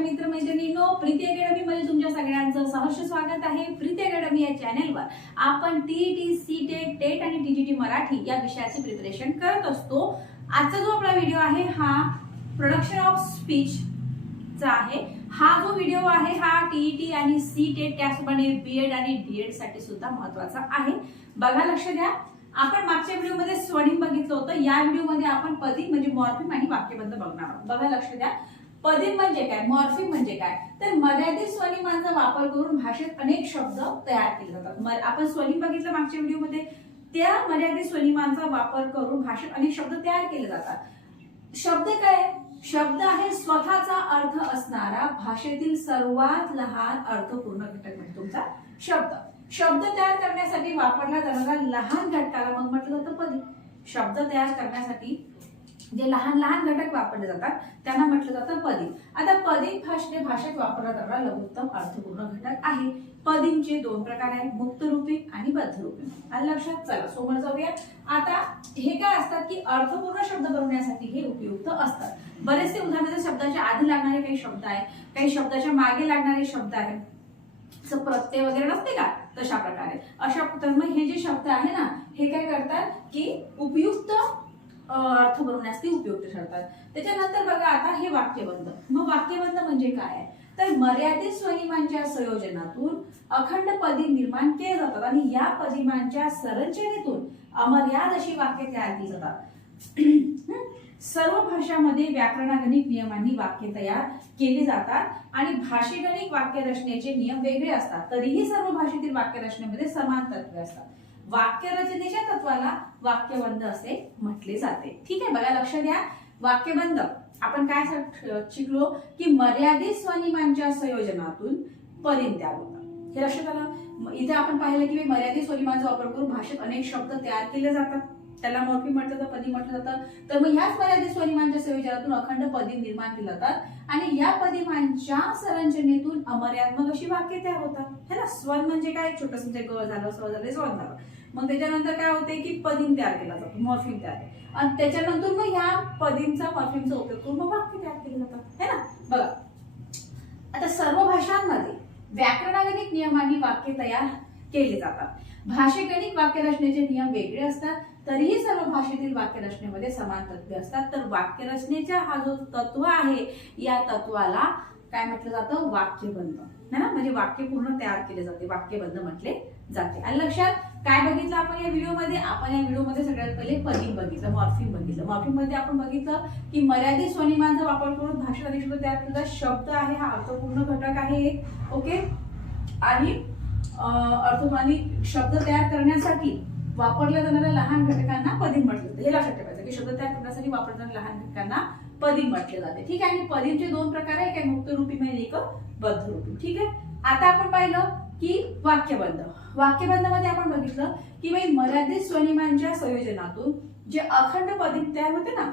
माझ्या मित्रमैत्रिणींनो, प्रीती अकॅडमी मध्ये तुमच्या सगळ्यांचं सहर्ष स्वागत आहे। प्रीती अकॅडमी या चॅनलवर आपण टीईटी, सीटेट, टेट आणि टीजीटी मराठी या विषयाची प्रिपरेशन करत असतो। आजचा जो आपला व्हिडिओ आहे हा प्रोडक्शन ऑफ स्पीच चा आहे। हा जो व्हिडिओ आहे हा टीईटी आणि सीटेट त्याचप्रमाणे बीएड आणि डीएड साठी सुद्धा महत्त्वाचा आहे। बघा, लक्ष द्या। आपण मागच्या व्हिडिओमध्ये स्वर्णिम बघितलं होतं। या व्हिडिओमध्ये आपण पदिम म्हणजे मॉर्फिम आणि वाक्यबंध बघणार आहोत। बघा, लक्ष द्या। पदिम म्हणजे काय, मॉर्फिम म्हणजे काय, तर मर्यादित स्वनिमांचा वापर करून भाषेत अनेक शब्द तयार केले जातात। आपण स्वनिम बघितलं मागच्या व्हिडिओमध्ये, त्या मर्यादित स्वनिमांचा वापर करून भाषेत अनेक शब्द तयार केले जातात। शब्द काय, शब्द आहे स्वतःचा अर्थ असणारा भाषेतील सर्वात लहान अर्थपूर्ण घटक म्हणजे तुमचा शब्द। शब्द तयार करण्यासाठी वापरला जाणारा लहान घटकाला मग म्हटलं जातं पदिम। शब्द तयार करण्यासाठी जे लहान लहान घटक वापरले जातात त्यांना म्हटलं जातं पदिम। आता पदिम भाषेत वापरला जाणारा लघुत्तम अर्थपूर्ण घटक आहे। पदिमचे दोन प्रकार आहेत, मुक्त रूपी आणि बद्ध रूपी। आलं लक्षात? चला समोर जाऊया। आता हे काय असतात की अर्थपूर्ण शब्द बनवण्यासाठी हे उपयुक्त असतात। बरेचसे उदाहरणार्थ शब्दाच्या आधी लागणारे काही शब्द आहेत, काही शब्दाच्या मागे लागणारे शब्द आहेत, प्रत्यय वगैरे नसते का, तशा प्रकारे अशा तर मग हे जे शब्द आहे ना हे काय करतात की उपयुक्त अर्थ बनवण्यास ते उपयुक्त ठरतात। त्याच्यानंतर बघा आता हे वाक्यबंध। मग वाक्यबंध म्हणजे काय आहे, तर मर्यादित स्वनिमांच्या संयोजनातून अखंड पदिम निर्माण केले जातात आणि या पदिमांच्या संरचनेतून अमर्याद अशी वाक्य तयार केली जातात। सर्व भाषांमध्ये व्याकरणागणिक नियमांनी वाक्य तयार केली जातात आणि भाषेगणिक वाक्य रचनेचे नियम वेगळे असतात, तरीही सर्व भाषेतील वाक्य रचनेमध्ये समान तत्वे असतात। वाक्य रचनेच्या तत्वाला वाक्यबंध असे म्हटले जाते। ठीक आहे, बघा लक्ष द्या। वाक्यबंध आपण काय शिकलो की मर्यादित स्वनिमांच्या संयोजनातून पदिम तयार होतात। हे लक्षात आलं। इथे आपण पाहिलं की मर्यादित स्वनिमांचा वापर करून भाषेत अनेक शब्द तयार केले जातात, त्याला मॉर्फिम म्हटलं जातं, पदिम म्हटलं जातं। तर मग ह्याच मर्यादित स्वनिमांच्या संयोजनातून अखंड पदिम निर्माण केले जातात आणि या पदिमांच्या संरचनेतून अमर्यादमक अशी वाक्य तयार होतात। है ना? स्वन म्हणजे काय, छोटस म्हणजे ग झालं, स्व झालं, स्वन झालं। मग त्याच्यानंतर काय होते की पदिम तयार केला जातो, मॉर्फिम तयार आणि त्याच्यानंतर मग ह्या पदिमचा मॉर्फिमचा उपयोग करून मग वाक्य तयार केले जातात। है ना? बघा, आता सर्व भाषांमध्ये व्याकरणागणिक नियमांनी वाक्य तयार केले जातात। भाषेगणिक वाक्य रचनेचे नियम वेगळे असतात, तरीही सर्व भाषेतील वाक्य रचनेमध्ये समान तत्वे असतात। तर वाक्य रचनेचा हा जो तत्व आहे या तत्वाला काय म्हटलं जातं, वाक्यबंध। है ना? म्हणजे वाक्य पूर्ण तयार केले जाते, वाक्यबंध म्हटले जाते। आणि लक्षात काय बघितलं आपण या व्हिडिओमध्ये, आपण या व्हिडिओमध्ये सगळ्यात पहिले पदिम बघितलं, मॉर्फिम बघितलं। मॉर्फिम मध्ये आपण बघितलं की मर्यादित स्वनिमांचा वापर करून भाषेत अनेक शब्द तयार केला। शब्द आहे हा अर्थपूर्ण घटक आहे एक, ओके। आणि अर्थपूर्ण शब्द तयार करण्यासाठी वापरल्या जाणाऱ्या लहान घटकांना पदिम म्हटलं जातं। हे लक्षात ठेवायचं की शब्द तयार करण्यासाठी वापरल्या जाणाऱ्या लहान घटकांना पदिम म्हटले जाते। ठीक आहे। आणि पदिमचे दोन प्रकार आहे, एक मुक्त रूपी म्हणजे एक बद्ध रूपी। ठीक आहे। आता आपण पाहिलं की वाक्यबंध। वाक्यबंध मध्ये आपण बघितलं की मर्यादित स्वनिमांच्या संयोजनातून जे अखंड पदिम तयार होते ना,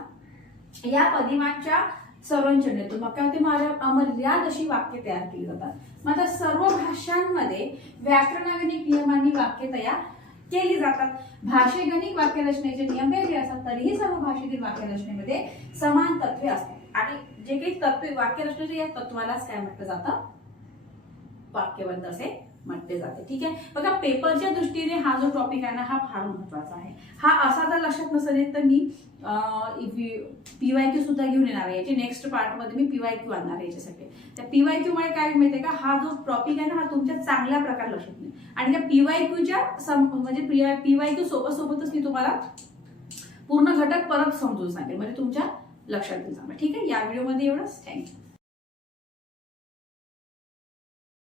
या पदिमांच्या संरचनेतून मग काय होते, अमर्याद अशी वाक्य तयार केली जातात। मग आता सर्व भाषांमध्ये व्याकरणागणिक नियमांनी वाक्य तयार केली जातात। भाषेगणिक वाक्य रचनेचे नियम वेगळे असतात, तरीही सर्व भाषेतील वाक्य रचनेमध्ये समान तत्वे असतात आणि जे काही तत्वे वाक्य रचनेच्या या तत्वालाच काय म्हटलं जातं, वाक्यबंध असे म्हटले जाते। ठीक आहे। बघा, पेपरच्या दृष्टीने हा जो टॉपिक आहे ना हा फार महत्वाचा आहे। हा असा जर लक्षात नसेल तर मी पीवायक्यू सुद्धा घेऊन येणार आहे। याचे नेक्स्ट पार्ट मध्ये मी पीवायक्यू आणणार आहे याच्यासाठी। त्या पीवायक्यू मुळे काय माहितीये का, हा जो टॉपिक आहे ना हा तुमच्या चांगल्या प्रकारे लक्षात येईल आणि त्या पीवायक्यूच्या म्हणजे पीवायक्यू सोबतच मी तुम्हाला पूर्ण घटक परत समजून सांगेल, म्हणजे तुमच्या लक्षात येईल। ठीक आहे। या व्हिडिओमध्ये एवढंच। थँक्यू।